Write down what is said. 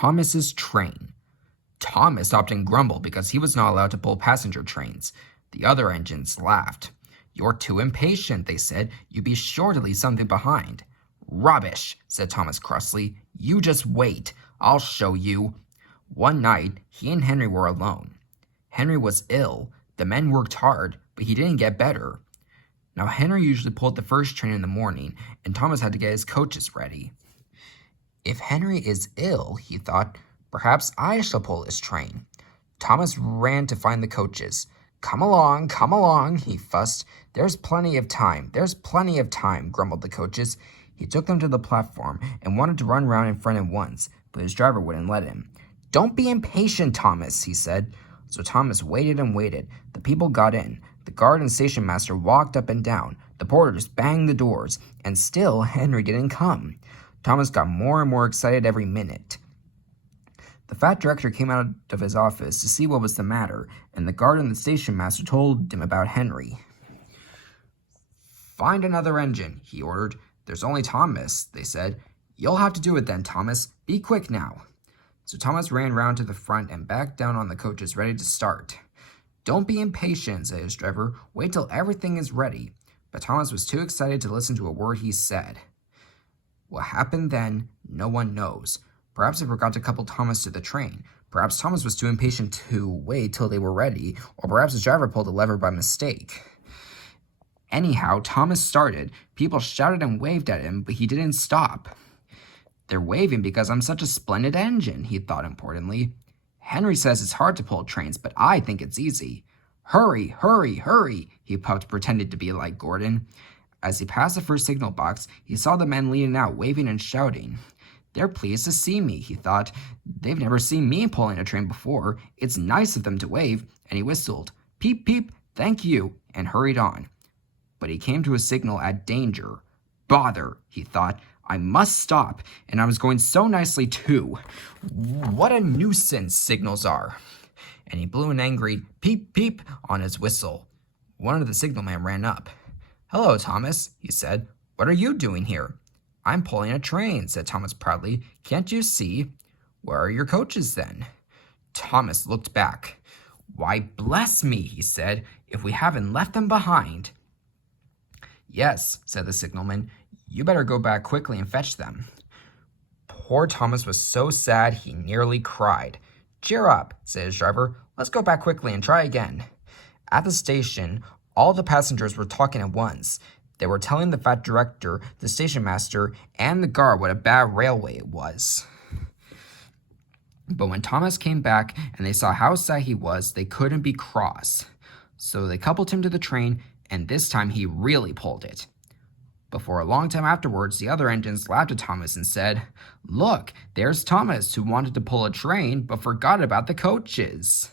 Thomas's train. Thomas stopped and grumbled because he was not allowed to pull passenger trains. The other engines laughed. "You're too impatient," they said. "You be sure to leave something behind." "Rubbish," said Thomas crossly. "You just wait. I'll show you." One night, he and Henry were alone. Henry was ill. The men worked hard, but he didn't get better. Now, Henry usually pulled the first train in the morning, and Thomas had to get his coaches ready. If Henry is ill, he thought, perhaps I shall pull his train. Thomas ran to find the coaches. Come along, he fussed. There's plenty of time, grumbled the coaches. He took them to the platform and wanted to run round in front at once, but his driver wouldn't let him. Don't be impatient, Thomas, he said. So Thomas waited and waited. The people got in. The guard and station master walked up and down. The porters banged the doors, and still Henry didn't come. Thomas got more and more excited every minute. The fat director came out of his office to see what was the matter, and the guard and the station master told him about Henry. Find another engine, he ordered. There's only Thomas, they said. You'll have to do it then, Thomas. Be quick now. So Thomas ran round to the front and backed down on the coaches ready to start. Don't be impatient, said his driver. Wait till everything is ready. But Thomas was too excited to listen to a word he said. What happened then, no one knows. Perhaps they forgot to couple Thomas to the train. Perhaps Thomas was too impatient to wait till they were ready, or perhaps his driver pulled a lever by mistake. Anyhow, Thomas started. People shouted and waved at him, but he didn't stop. They're waving because I'm such a splendid engine, he thought importantly. Henry says it's hard to pull trains, but I think it's easy. Hurry, he puffed, pretending to be like Gordon. As he passed the first signal box, he saw the men leaning out, waving and shouting. They're pleased to see me, he thought. They've never seen me pulling a train before. It's nice of them to wave, and he whistled, Peep, peep, thank you, and hurried on. But he came to a signal at danger. Bother, he thought. I must stop, and I was going so nicely too. What a nuisance signals are. And he blew an angry peep, peep on his whistle. One of the signalmen ran up. Hello, Thomas, he said. What are you doing here? I'm pulling a train, said Thomas proudly. Can't you see? Where are your coaches then? Thomas looked back. Why, bless me, he said, if we haven't left them behind. Yes, said the signalman. You better go back quickly and fetch them. Poor Thomas was so sad he nearly cried. Cheer up, said his driver. Let's go back quickly and try again. At the station, all the passengers were talking at once. They were telling the fat director, the station master, and the guard what a bad railway it was. But when Thomas came back and they saw how sad he was, they couldn't be cross. So they coupled him to the train, and this time he really pulled it. But for a long time afterwards, the other engines laughed at Thomas and said, Look, there's Thomas who wanted to pull a train but forgot about the coaches.